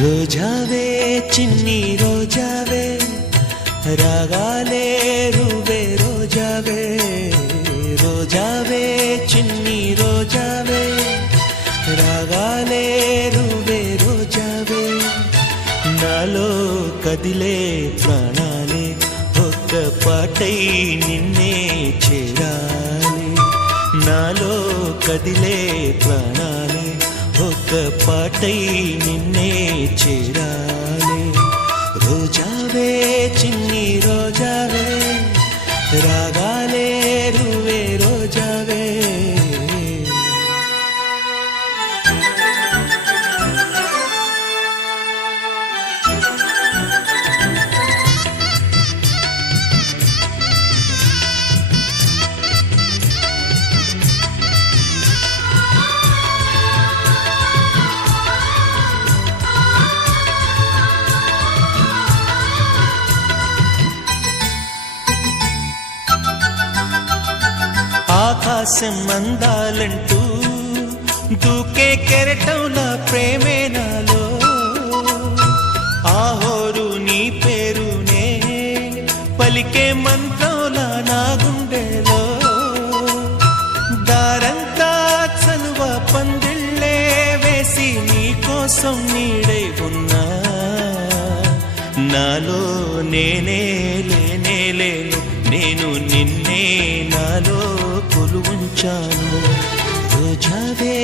రోజావే చిన్ని రోజావే రాగాలే రువే రోజావే రోజావే చిన్ని రోజావే రాగాలే రువే రోజావే నాలో కదిలే ప్రాణాలే ఒక్క పాటై నిన్నే చేరాలి నాలో కదిలే ప్రాణాలే ఒక్క పాటై నిన్నే చేరాలి రోజావే చిన్ని రోజావే రాగాలే రువే రోజావే ఆకాశం అందాలంటూ దూకే కెరటంలా ప్రేమే నాలో ఆహోరు నీ పేరునే పలికే మంత్రంలా నా గుండెలో దారంతా చలువ పందిళ్ళే వేసి నీ కోసం నీడై ఉన్నా నాలో నేనే లేనే లేను నేను నిన్నే నాలో కొలువుంచాను రోజావే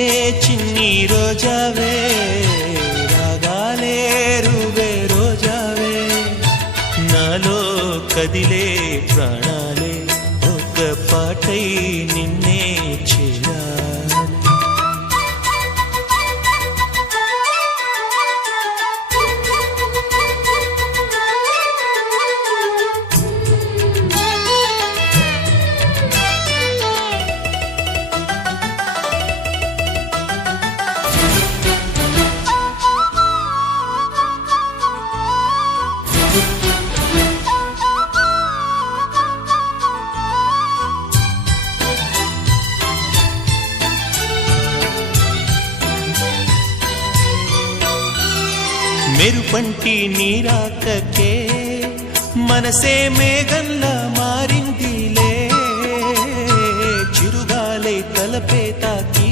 చిన్ని రోజావే రాగాలే రువే రోజావే నాలో కదిలే ప్రాణాలే ఒక్క పాటై నిన్నే చేరాలి మెరుపంటి నీరాకకే మనసే మేఘంలా మారిందిలే చిరుగాలై తలపే తాకి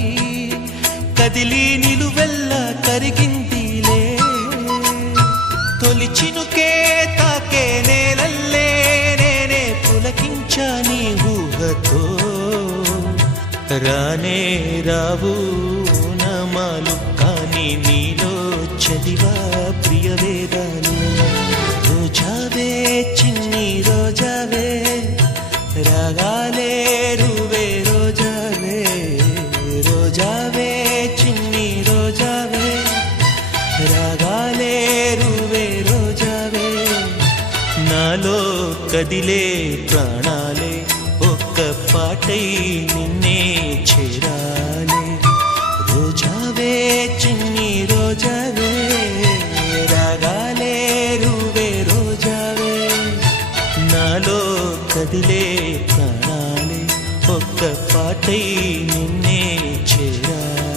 కదిలి నిలువెల్లా కరిగిందిలే తొలి చినుకే తాకే నేలల్లే నేనే పులకించా నీ ఊహతో రానే రావు నమాలు కానీ నీలో చదివా ప్రియ వేదాలు రోజావే చిన్ని రోజావే రాగాలే రువే రోజావే రోజావే చిన్ని రోజావే రాగాలే రువే రోజావే నాలో కదిలే ప్రాణాలే ఒక్క పాటై నిన్నే చేరాలి రోజావే చిన్ని రోజావే రాగాలే రువే రోజావే నాలో కదిలే ప్రాణాలే ఒక్క పాటై నిన్నే చేరాలి